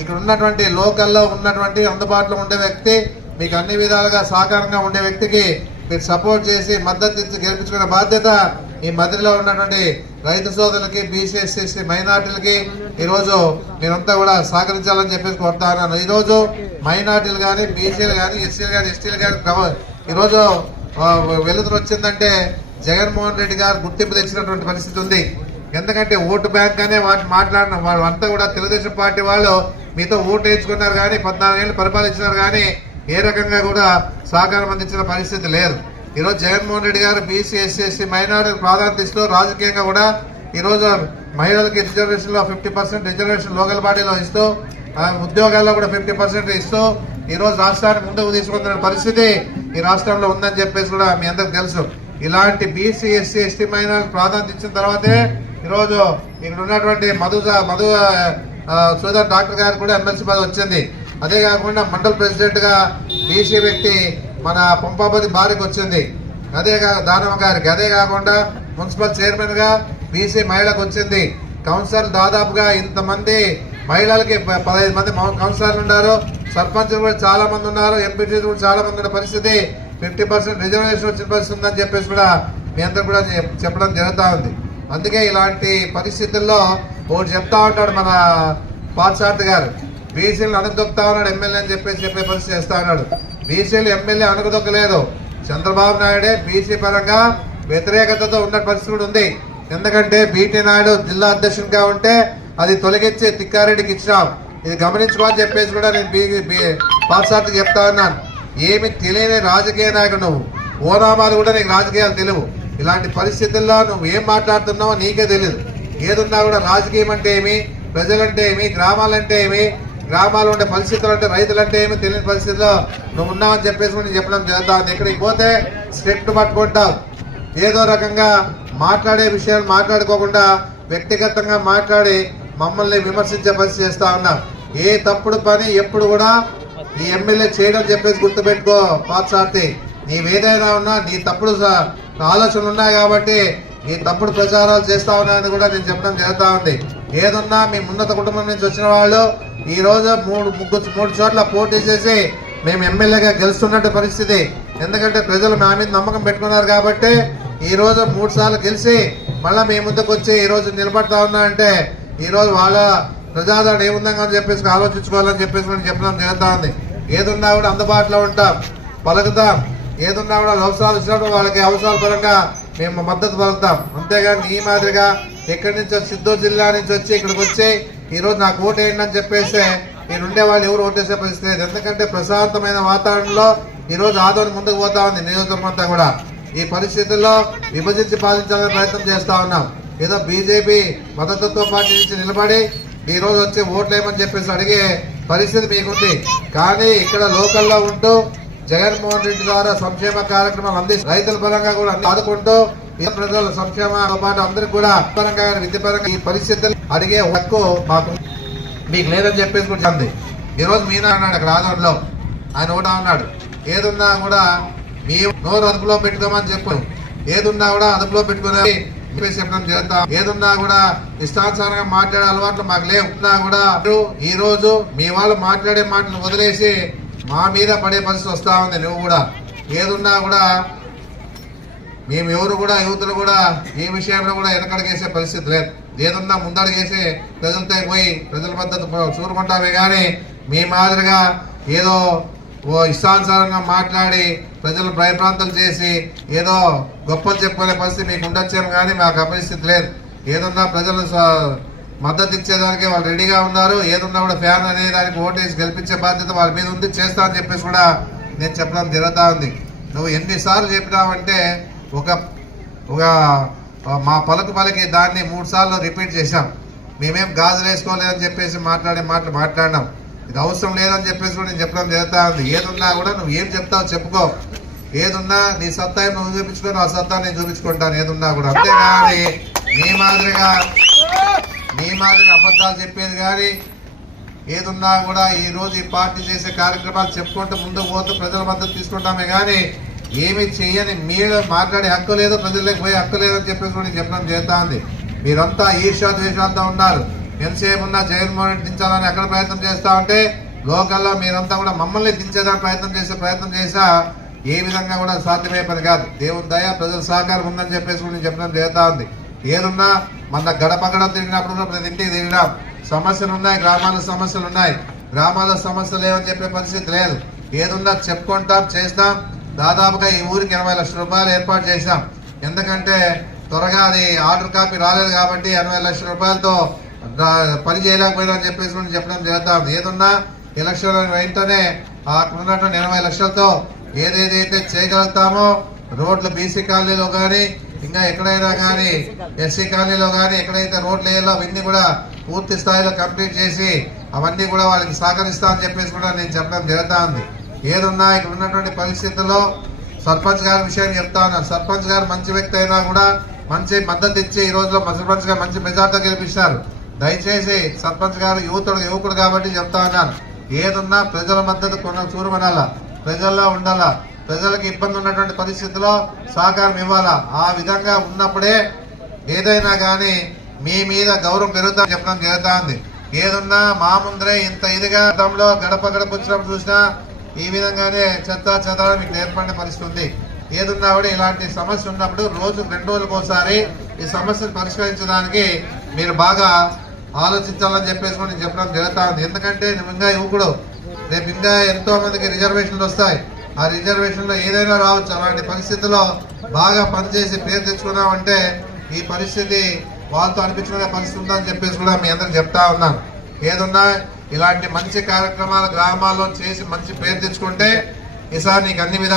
ఇక్కడ ఉన్నటువంటి లోకల్లో ఉన్నటువంటి అందుబాటులో ఉండే వ్యక్తి మీకు అన్ని విధాలుగా సహకారంగా ఉండే వ్యక్తికి మీరు సపోర్ట్ చేసి మద్దతు ఇచ్చి గెలిపించుకునే బాధ్యత ఈ మధ్యలో ఉన్నటువంటి రైతు సోదరులకి బీసీఎస్సీ మైనార్టీలకి ఈరోజు మీరంతా కూడా సహకరించాలని చెప్పేసి కోరుతా ఉన్నాను. ఈరోజు మైనార్టీలు కానీ బీసీలు కానీ ఎస్సీలు కానీ ఎస్టీలు కానీ ఈరోజు వెలుతురు వచ్చిందంటే జగన్మోహన్ రెడ్డి గారు గుర్తింపు తెచ్చినటువంటి పరిస్థితి ఉంది. ఎందుకంటే ఓటు బ్యాంక్ అనే మాట్లాడిన మాట్లాడిన వాళ్ళంతా కూడా తెలుగుదేశం పార్టీ వాళ్ళు మీతో ఓటు వేయించుకున్నారు కానీ పద్నాలుగేళ్ళు పరిపాలించినారు కానీ ఏ రకంగా కూడా సహకారం అందించిన పరిస్థితి లేదు. ఈరోజు జగన్మోహన్ రెడ్డి గారు బీసీ ఎస్సీ ఎస్సీ ప్రాధాన్యత ఇస్తూ రాజకీయంగా కూడా ఈరోజు మహిళలకి రిజర్వేషన్లో ఫిఫ్టీ పర్సెంట్ రిజర్వేషన్ లోకల్ బాడీలో ఇస్తూ ఉద్యోగాల్లో కూడా ఫిఫ్టీ పర్సెంట్ ఇస్తూ ఈరోజు రాష్ట్రాన్ని ముందుకు తీసుకుంటున్న పరిస్థితి ఈ రాష్ట్రంలో ఉందని చెప్పేసి కూడా మీ అందరికి తెలుసు. ఇలాంటి బీసీ ఎస్సీ ఎస్టీ మైనార్టీ ప్రాధాన్యత ఇచ్చిన తర్వాతే ఈరోజు ఇక్కడ ఉన్నటువంటి మధు మధు ఆ, సుధర్ డాక్టర్ గారు కూడా ఎమ్మెల్సీ పదవి వచ్చింది. అదే కాకుండా మండల్ ప్రెసిడెంట్గా బీసీ వ్యక్తి మన పంపాపతి భార్యకు వచ్చింది. అదే కా దానమ్మ గారికి. అదే కాకుండా మున్సిపల్ చైర్మన్గా బీసీ మహిళకు వచ్చింది. కౌన్సిలర్ దాదాపుగా ఇంతమంది మహిళలకి పదహైదు మంది కౌన్సిలర్లు ఉన్నారు. సర్పంచులు కూడా చాలామంది ఉన్నారు. ఎంపీటీలు కూడా చాలామంది ఉన్న పరిస్థితి. ఫిఫ్టీ పర్సెంట్ రిజర్వేషన్ వచ్చిన పరిస్థితి ఉందని చెప్పేసి కూడా మీ అందరూ కూడా చెప్- చెప్పడం జరుగుతూ ఉంది. అందుకే ఇలాంటి పరిస్థితుల్లో ఒకటి చెప్తా ఉంటాడు మన పాత్సార్థి గారు. బీసీలు అణగదొక్కుతా ఉన్నాడు ఎమ్మెల్యే అని చెప్పేసి చెప్పే పరిస్థితి చేస్తా ఉన్నాడు. బీసీలు ఎమ్మెల్యే అణగదొక్కలేదు చంద్రబాబు నాయుడే బీసీ పరంగా వ్యతిరేకతతో ఉన్న పరిస్థితి కూడా ఉంది. ఎందుకంటే బీటీ నాయుడు జిల్లా అధ్యక్షునిగా ఉంటే అది తొలగించి తిక్కారెడ్డికి ఇచ్చినాం. ఇది గమనించుకోవాలని చెప్పేసి కూడా నేను బీ బీ- పాత్సార్థికి చెప్తా ఉన్నాను. ఏమి తెలియని రాజకీయ నాయకుడు నువ్వు. ఓనామాలు కూడా నీకు రాజకీయాలు తెలియవు. ఇలాంటి పరిస్థితుల్లో నువ్వు ఏం మాట్లాడుతున్నావో నీకే తెలియదు ఏదున్నా కూడా రాజకీయం అంటే ఏమి? ప్రజలంటే ఏమి? గ్రామాలంటే ఏమి? గ్రామాల్లో ఉండే పరిస్థితులు అంటే రైతులు అంటే ఏమి? తెలియని పరిస్థితుల్లో నువ్వు ఉన్నావని చెప్పేసి నేను చెప్పడం జరుగుతా ఎక్కడికి పోతే స్ట్రిక్ట్ పట్టుకుంటావు. ఏదో రకంగా మాట్లాడే విషయాలు మాట్లాడుకోకుండా వ్యక్తిగతంగా మాట్లాడి మమ్మల్ని విమర్శించే పరిస్థితి చేస్తా ఉన్నాం. ఏ తప్పుడు పని ఎప్పుడు కూడా ఈ ఎమ్మెల్యే చేయడం చెప్పేసి గుర్తుపెట్టుకో పాత్సార్థి నీవేదైనా ఉన్నా నీ తప్పుడు స- ఆలోచనలు ఉన్నాయి కాబట్టి నీ తప్పుడు ప్రచారాలు చేస్తా ఉన్నాయని కూడా నేను చెప్పడం జరుగుతూ ఉంది. ఏదున్నా మీ ఉన్నత కుటుంబం నుంచి వచ్చిన వాళ్ళు ఈరోజు మూడు ముగ్గురు మూడు చోట్ల పోటీ చేసి మేము ఎమ్మెల్యేగా గెలుస్తున్నట్టు పరిస్థితి. ఎందుకంటే ప్రజలు మా మీద నమ్మకం పెట్టుకున్నారు కాబట్టి ఈరోజు మూడు సార్లు గెలిచి మళ్ళీ మీ ముందుకు వచ్చి ఈరోజు నిలబడతా ఉన్నా అంటే ఈరోజు వాళ్ళ ప్రజాదరణ ఏముందని అని చెప్పేసి ఆలోచించుకోవాలని చెప్పేసి మనం చెప్పడం జరుగుతా ఉంది ఏదున్నా కూడా అందుబాటులో ఉంటాం పలుకుతాం. ఏదున్నా కూడా అవసరాలు ఇచ్చినప్పుడు వాళ్ళకి అవసరాల పరంగా మేము మద్దతు పలుకుతాం. అంతేగాని ఈ మాదిరిగా ఎక్కడి నుంచో సిద్ధూరు జిల్లా నుంచి వచ్చి ఇక్కడికి వచ్చి ఈరోజు నాకు ఓటు వేయండి అని చెప్పేస్తే నేను ఉండే వాళ్ళు ఎవరు ఓటేసే పరిస్థితి లేదు. ఎందుకంటే ప్రశాంతమైన వాతావరణంలో ఈ రోజు ఆదోని ముందుకు పోతా ఉంది నియోజకవర్గం అంతా కూడా. ఈ పరిస్థితుల్లో విభజించి పాలించాలని ప్రయత్నం చేస్తా ఉన్నాం. ఏదో బీజేపీ మద్దతుతో పార్టీ నుంచి నిలబడి ఈరోజు రోజు వచ్చి ఓట్లేమని చెప్పేసి అడిగే పరిస్థితి మీకుంది. కానీ ఇక్కడ లోకల్లో ఉంటూ జగన్మోహన్ రెడ్డి ద్వారా సంక్షేమ కార్యక్రమాలు అంది రైతుల పరంగా కూడా ఆదుకుంటూ ప్రజల సంక్షేమంతో పాటు అందరికి కూడా పరంగా విద్యపరంగా ఈ పరిస్థితులు అడిగే హక్కు మాకు మీకు లేదని చెప్పేసి కూడా ఉంది ఈరోజు మీనా అన్నాడు అక్కడ ఆదోళనలో ఆయన కూడా అన్నాడు ఏదున్నా కూడా మీ నోరు అదుపులో పెట్టుకోమని చెప్పాను. ఏదున్నా కూడా అదుపులో పెట్టుకునే చెప్పడం ఏదున్నా కూడా ఇష్టానుసారంగా మాట్లాడే అలవాట్లు మాకు లేవున్నా కూడా ఈ రోజు మీ వాళ్ళు మాట్లాడే మాటలు వదిలేసి మా మీద పడే పరిస్థితి వస్తా ఉంది. నువ్వు కూడా. ఏదున్నా కూడా మేము ఎవరు కూడా యువతులు కూడా ఈ విషయంలో కూడా ఎనకడగేసే పరిస్థితి లేదు. ఏదన్నా ముందడుగేసి ప్రజలతో పోయి ప్రజల మద్దతు చూరుకుంటామే కానీ మీ మాదిరిగా ఏదో ఓ ఇష్టానుసారంగా మాట్లాడి ప్రజలు భయప్రాంతం చేసి ఏదో గొప్పలు చెప్పుకునే పరిస్థితి మీకు ఉండొచ్చేమో కానీ మాకు అపరిస్థితి లేదు. ఏదన్నా ప్రజలు స- మద్దతు ఇచ్చేదానికి వాళ్ళు రెడీగా ఉన్నారు. ఏదన్నా కూడా ఫ్యాన్ అనే దానికి ఓటేసి గెలిపించే బాధ్యత వాళ్ళ మీద ఉంది. చేస్తా అని చెప్పేసి కూడా నేను చెప్పడం జరుగుతూ ఉంది. నువ్వు ఎన్నిసార్లు చెప్పినావంటే ఒక ఒక మా పలుకు పలికి దాన్ని మూడు సార్లు రిపీట్ చేశాం. మేమేం గాజులు వేసుకోలేదని చెప్పేసి మాట్లాడే మాటలు మాట్లాడినాం. ఇది అవసరం లేదని చెప్పేసి కూడా నేను చెప్పడం జరుగుతా ఉంది ఏదున్నా కూడా నువ్వు ఏం చెప్తావు చెప్పుకో. ఏదున్నా నీ సత్తా నువ్వు చూపించుకో ఆ సత్తా నేను చూపించుకుంటాను. ఏదున్నా కూడా. అంతేగాని నీ మాదిరిగా నీ మాదిరిగా అబద్ధాలు చెప్పేది కానీ ఏదున్నా కూడా ఈ రోజు ఈ పార్టీ చేసే కార్యక్రమాలు చెప్పుకుంటూ ముందుకు పోతూ ప్రజల మద్దతు తీసుకుంటామే కానీ ఏమి చేయని మీరు మాట్లాడే హక్కు లేదు ప్రజలకు పోయే హక్కు లేదని చెప్పేసి కూడా నేను చెప్పడం చేస్తా ఉంది మీరంతా ఈర్ష్యా ద్వేషాలతో ఉన్నారు. ఎంతసేపు ఉన్నా జగన్మోహన్ రెడ్డి దించాలని ఎక్కడ ప్రయత్నం చేస్తా ఉంటే లోకల్లో మీరంతా కూడా మమ్మల్ని దించేదానికి ప్రయత్నం చేసే ప్రయత్నం చేసా ఏ విధంగా కూడా సాధ్యమయ్యే పని కాదు. దేవుని దయ ప్రజల సహకారం ఉందని చెప్పేసి నేను చెప్పడం చేస్తా ఉంది. ఏదున్నా మన గడప గడప తిరిగినప్పుడు కూడా ప్రతి ఇంటికి తిరిగినాం. సమస్యలు ఉన్నాయి గ్రామాల సమస్యలు ఉన్నాయి. గ్రామాల సమస్యలు లేవని చెప్పే పరిస్థితి లేదు. ఏదున్నా చెప్పుకుంటాం చేస్తాం. దాదాపుగా ఈ ఊరికి ఎనభై లక్షల రూపాయలు ఏర్పాటు చేశాం. ఎందుకంటే త్వరగా అది ఆర్డర్ కాపీ రాలేదు కాబట్టి ఎనభై లక్షల రూపాయలతో పని చేయలేకపోయినా అని చెప్పేసి మనం చెప్పడం చేద్దాం ఏదున్నా ఎలక్షన్ వెంటనే అక్కడ ఉన్నటువంటి ఎనభై లక్షలతో ఏదేదైతే చేయగలుగుతామో రోడ్లు బీసీ కాలనీలో కానీ ఇంకా ఎక్కడైనా కానీ ఎస్సీ కాలనీలో కానీ ఎక్కడైతే రోడ్లు వేయాలో అవన్నీ కూడా పూర్తి స్థాయిలో కంప్లీట్ చేసి అవన్నీ కూడా వాళ్ళకి సహకరిస్తా అని చెప్పేసి కూడా నేను చెప్పడం జరుగుతా ఉంది ఏదున్నా ఇక్కడ ఉన్నటువంటి పరిస్థితుల్లో సర్పంచ్ గారి విషయం చెప్తా ఉన్నాను సర్పంచ్ గారు మంచి వ్యక్తి అయినా కూడా మంచి మద్దతు ఇచ్చి ఈ రోజులో సర్పంచ్ గారు మంచి మెజార్టీ గెలిపిస్తారు దయచేసి సర్పంచ్ గారు యువతుడు యువకుడు కాబట్టి చెప్తా ఉన్నాను. ఏదున్నా ప్రజల మద్దతు కొన చూరమనాలా? ప్రజల్లో ఉండాలా? ప్రజలకు ఇబ్బంది ఉన్నటువంటి పరిస్థితిలో సహకారం ఇవ్వాలా? ఆ విధంగా ఉన్నప్పుడే ఏదైనా కానీ మీ మీద గౌరవం పెరుగుతా చెప్పడం జరుగుతా ఉంది ఏదున్నా మా ముందరే ఇంత ఇదిగా గతంలో గడప గడప వచ్చినప్పుడు చూసినా ఈ విధంగానే చెత్త చెదర మీకు ఏర్పడిన పరిస్థితి ఉంది. ఏదున్నా కూడా ఇలాంటి సమస్య ఉన్నప్పుడు రోజు రెండు రోజులకు ఒకసారి ఈ సమస్యను పరిష్కరించడానికి మీరు బాగా ఆలోచించాలని చెప్పేసి నేను చెప్పడం జరుగుతా ఉంది ఎందుకంటే నువ్వు ఇంకా యువకుడు. రేపు ఇంకా ఎంతో మందికి రిజర్వేషన్లు వస్తాయి. ఆ రిజర్వేషన్లో ఏదైనా రావచ్చు. అలాంటి పరిస్థితుల్లో బాగా పనిచేసి పేరు తెచ్చుకున్నామంటే ఈ పరిస్థితి వాళ్ళతో అనిపించుకునే పరిస్థితి ఉందని చెప్పేసి కూడా మీ అందరికి చెప్తా ఉన్నాం ఏదున్నా ఇలాంటి మంచి కార్యక్రమాలు గ్రామాల్లో చేసి మంచి పేరు తెచ్చుకుంటే ఈసారి నీకు అన్ని విధాలు